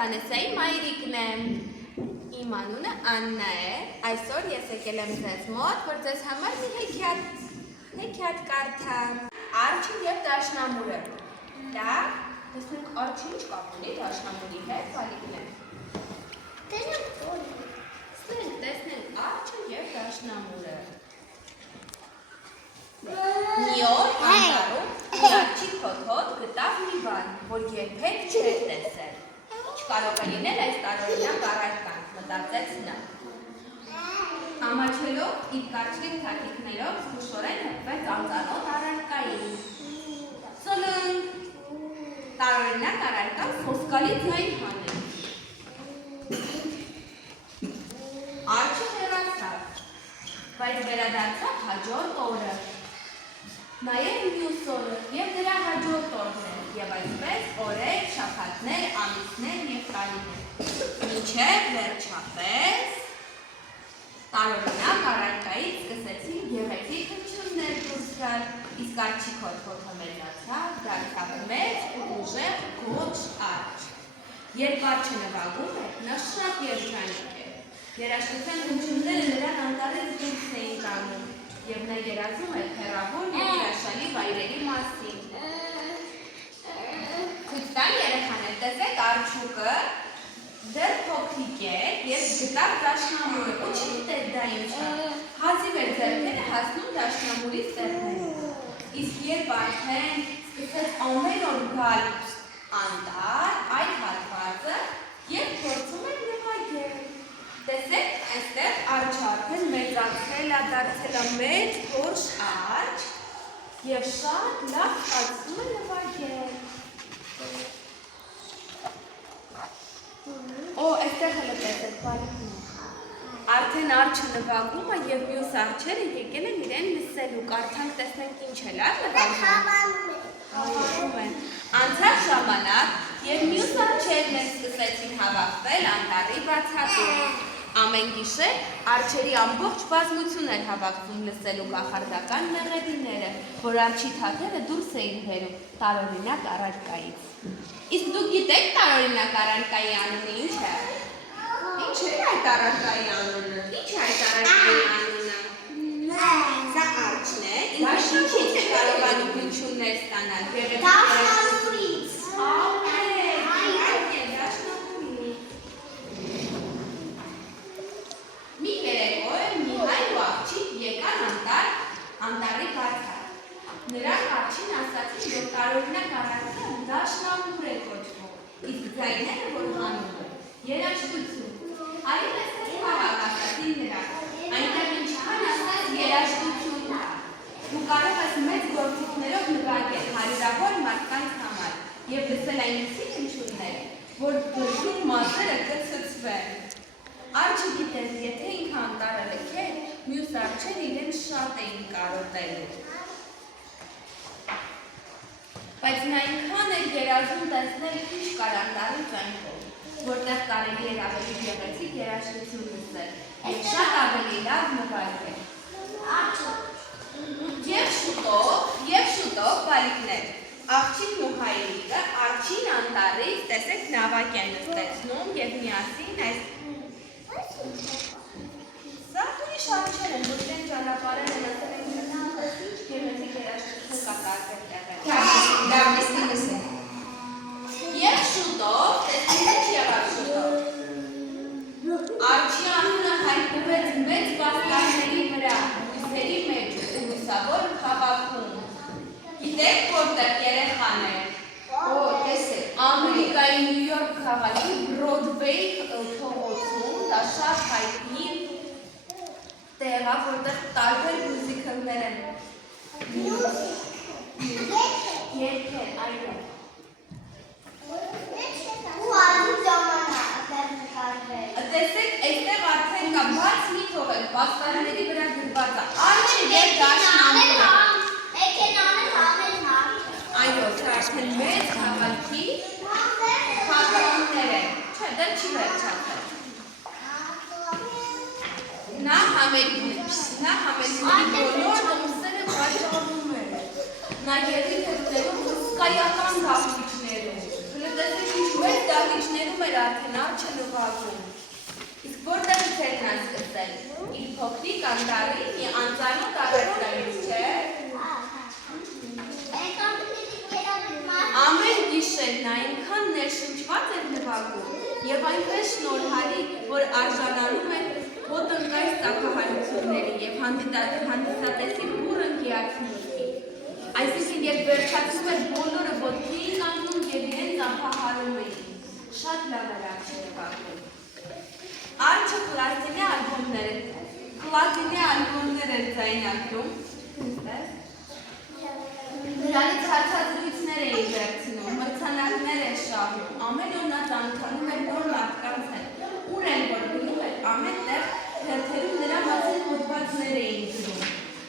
Վանեսայի մայրիկն եմ։ Իմ անունը Աննա է։ Այսօր ես եկել եմ ձեզ մոտ, որ ձեզ համար մի հեքիաթ կարդամ։ Արջը եւ դաշնամուրը։ Դա տեսնենք արջը ինչ կապ ունի դաշնամուրի հետ, բալիկներ։ Տեսնենք արջը եւ դաշնամուրը։ Մի օր անտառում մի աղջիկ փոթոտ գտավ մի բան, որ երբեք չէր տեսել։ Ինչ կարող է լինել այս տարօրինակ առարկան, մտածեց նա։ Ամաչելով իր կարճլիկ թաթիկներով զգուշորեն հպվեց անծանոթ առարկային։ Սոլնգ! Տարօրինակ առարկան սոսկալի ձայն հանեց։ Արջը հեռացավ, բայց վերադարձավ հաջորդ օրը։ Նաև մյուս օրը և դրա հաջորդ օրներ, և այսպես օրեր, շաբաթներ, ամիսներ և տարիներ։ Մինչև վերջապես տարօրինակ առարկայից սկսեցին գեղեցիկ հնչյուններ դուրս գալ, իսկ արջի քոթքոթը մեծացավ, դարձավ մեծ ու ուժեղ գորշ արջ։ Երբ արջը նվագում էր, նա շատ երջանիկ էր։ Երաժշտության հնչյունները նրան անտառից դուրս էին տանում, և նա երազում էր հեռավոր և հրաշալի վայրերի մասին։ Ցույց տան երեխաներ, տեսեք արջուկը դեռ փոքրիկ էր և գտավ դաշնամուրը, ու չգիտեր դա ինչ է։ Հազիվ էր ձեռքերը հասնում դաշնամուրի ստեղներին։ Իսկ երբ արդեն սկսեց ամեն օր գալ անտառ, այդ հատվածը, և փորձում էր նվագել։ Տեսեք, այստեղ արջը արդեն մեծացել է, դարձել է մեծ գորշ արջ և շատ լավ ստացվում է նվագել։ Այստեղ հələ տեսեք, բալիկներ։ Արդեն արջը նվագում է և մյուս արջերը եկել են իրեն լսելու, կարդանք տեսնենք ինչ է լավ նվագում են։ Անցավ ժամանակ և մյուս արջերն են սկսեցին հավաքվել անտառի բացատում։ Ամեն գիշեր արջերի ամբողջ բազմություն էր հավաքվում լսելու կախարդական մեղեդիները, որ արջի թաթերը դուրս էին բերում տարօրինակ առարկայից։ Իսկ դուք գիտեք տարօրինակ առարկայի անունը ինչ է։ Ինչ է այդ առարկայի անունը։ Ինչ է այդ առարկայի անունը։ Սա արջն է, ինչից է կարողանում հնչյուններ ստանալ։ Դաշնամուրից։ Մի երեկոյ մի հայ ու աղջիկ եկան անտառի բացատ։ Նրանք արջին ասացին, որ տարօրինակ առարկան դաշնամուր է կոչվում, իսկ ձայները, որ հանում են, երաժշտություն։ Արի տեսնես քաղաք, ասացին նրանք, այնտեղ ինչքան ասած երաժշտություն կա։ Դու կարող ես մեծ գործիքներով նվագել հարյուրավոր մարդկանց համար և լսել այնպիսի հնչյուններ, որ դժգույն մազերը կցցվեն։ Արջը գիտեր, եթե ինքը անտառը լքեր, մյուս արջերը իրեն շատ էին կարոտելու։ Բայց նա այնքան էր երազում տեսնել ինչ կար անտառի ծայրով, որտեղ կարելի էր ավելի գեղեցիկ երաժշտություն լսել և շատ ավելի լավ նվագել։ Եվ շուտով բալիկներ, աղջիկն ու հայրիկը արջին անտառից տեսեք նավակ են նստեցնում և միասին այս Սա ուրիշ արջեր են, որ իրեն ճանապարհել են ասել են գնանք, ինչ գեղեցիկ երաժշտություն կա տարբեր տեղերում։ Եվ շուտով, տեսնեք ինչ եղավ շուտով։ Արջի անունը հայտնվեց մեծ բաստարների վրա, հույսերի մեջ ու հուսավոր քաղաքում։ Գիտեք որտեղ երեխաներ։ Տեսեք, Ամերիկայի Նյու Յորք քաղաքի Բրոդվեյ փողոցում դա շատ հայտնի տեղ է, որտեղ տարբեր մյուզիքլներ են։ Երգեր, այո։ Տեսեք, այստեղ արդեն կա բաց մի թողել, բաստարների վրա գրված է արջը և դաշնամուրը։ Այո, դա արդեն մեծ քաղաքի փաթեթներ են։ Չէ, դա չի վերջացել։ Նա համերգների բոլոր տոմսերը վաճառում էր։ Նա եղել էր հսկայական դահլիճներում։ Տեսեք ինչ մեծ դահլիճներում էր արդեն արջը նվագում։ Իսկ որտեղից էր նա սկսել։ Իր փոքրիկ անտառի մի անծանոթ առևտրայից, չէ՞։ Ամեն գիշեր նա այնքան ներշնչված էր նվագում եւ այնպես շնորհալի, որ արժանանում էր ոտնկայս տափահարությունների եւ հանդիսատեսի բուռն հիացմունքի։ Այսինքն երբ վերջացնում էր բոլորը ոտքի էին կանգնում եւ իրեն տափահարում էին։ Շատ լավ էր արջը նվագում։ Արջը պլատինե ալբոմներ էր ձայնագրում։ Նրանից հարցազրույցներ էին վերցնում, մրցանակներ էր շահում, ամեն օր նա ծանոթանում էր նոր մարդկանց հետ, ուր են որ գնում էր, ամեն տեղ թերթերում նրա մասին հոդվածներ էին գրում։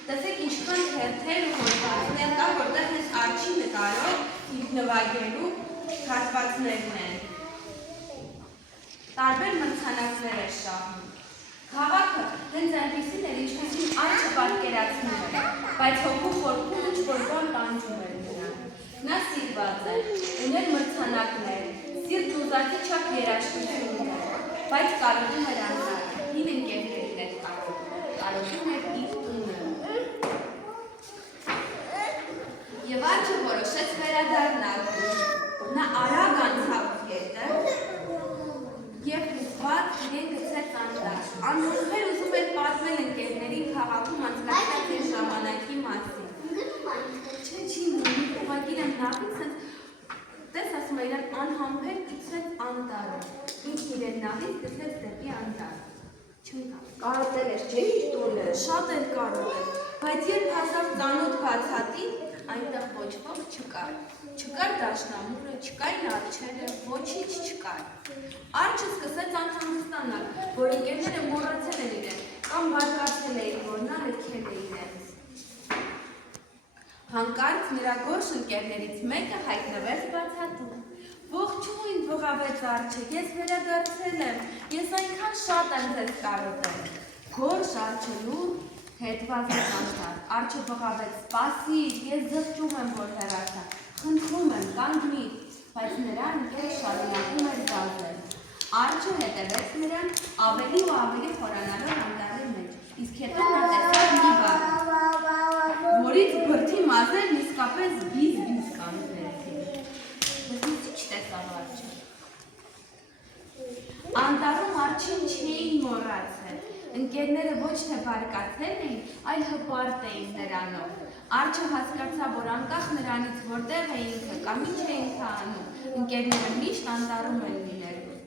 Տեսեք ինչքան թերթեր ու հոդվածներ կա, որտեղ հենց արջի նկարով իր նվագելու հատվածներն են։ Տարբեր մրցանակներ էր շահում։ Քաղաքը հենց այնպիսին էր, ինչպիսին արջը պատկերացնում էր, բայց հոգու խորքում ինչ-որ բան տանջում էր նրան։ Նա սիրված էր, ուներ մրցանակներ, սիրտ ուզածի չափ երաժշտություններ, բայց կարոտում էր անտառը, հին ընկերներին էր կարոտում էր իր տունը։ Եվ արջը որոշեց վերադառնալ, նա արագ անցավ գետը և հուզված իրեն գցեց անտառ։ Անհուզվեր ուզում էր պատմել ընկերներին քաղաքում անցկացած իր ժամանակի մասին։ Չէ, չի մնում, ուղղակի իրեն նավից տես ասում է իրեն անհամբեր գցեց անտառը։ Ինքն իրեն նավից գցեց դեպի անտառ։ Չընկավ։ Կարոտել էր, չէ՞ իր տունը։ Շատ էր կարոտել, բայց երբ հասավ ծանոթ բացատին, այնտեղ ոչ ոք չկար։ Չկար դաշնամուրը, չկային արջերը, ոչինչ չկար։ Արջը սկսեց անհանգստանալ, որ ընկերները մոռացել են իրեն, կամ բարկացել էին, որ նա լքել է իրենց։ Հանկարծ նրա գորշ ընկերներից մեկը հայտնվեց բացատում։ Ողջույն, բղավեց արջը, ես վերադարձել եմ, ես այնքան շատ եմ ձեզ կարոտել։ Գորշ արջը լուր հետված էր անտառ, արջը բղավեց, սպասիր, ես զղջում եմ, որ հեռացա, խնդրում եմ, կանգնի, բայց նրա ընկերը շարունակում էր վազել։ Արջը հետևեց նրան, ավելի ու ավելի խորանալով անտառի մեջ, իսկ հետո նա տեսավ մի բան, որից բրդի մազերն իսկապես բիզ-բիզ կանգնեցին։ Բրդից չտեսավ արջը։ Անտառում արջին չէին մոռացել, ընկերները ոչ թե բարկացել էին, այլ հպարտ էին նրանով։ Արջը հասկացավ, որ անկախ նրանից որտեղ է ինքը կամ ինչ է ինքը անում, ընկերները միշտ անտառում են լինելու,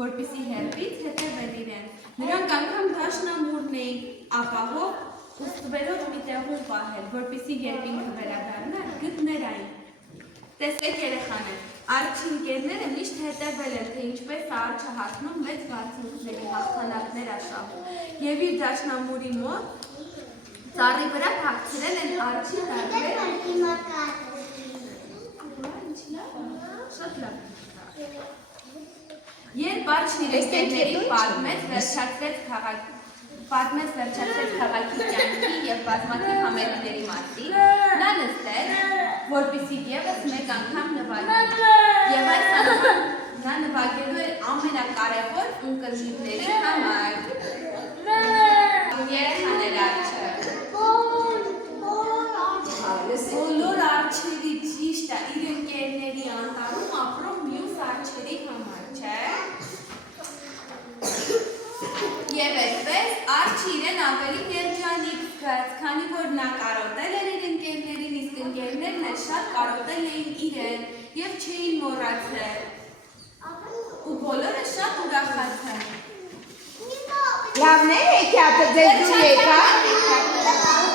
որպեսզի հեռվից հետևել իրեն։ Նրանք անգամ դաշնամուրն էին ապահով ու ստվերով մի տեղում պահել, որպեսզի երբ ինքը վերադառնար, գտներ այն։ Տեսեք երեխաներ, արջի ընկերները միշտ հետևել են, թե ինչպես արջը հասնում մեծ բարձունքների հաղթանակներ աշահում, եւ իր դաշնամուրի մոտ ծառի վրա թաքցրել են արջի տարբեր Շատ լավ։ Երբ արջն իր ընկերներին պատմեց վերջացրեց քաղաքի կյանքի և բազմաթիվ համերգների մասին, նա նստեց, որպեսզի ևս մեկ անգամ նվագի։ Եվ այս անգամ նա նվագելու էր ամենակարևոր ունկնդիրների համար։ Երեխաներ արջը։ Բոլոր արջերի ճիշտ է իր ընկերների անտառում ապրող մյուս արջերի համար, չէ՞։ Եվ այսպես արջը իրեն ավելի երջանիկ զգաց, քանի որ նա կարոտել էր իր ընկերներին, իսկ ընկերներն էլ շատ կարոտել էին իրեն և չէին մոռացել։ Ու բոլորը շատ ուրախացան։ Լավն է հեքիաթը, ձեզ դու եկա։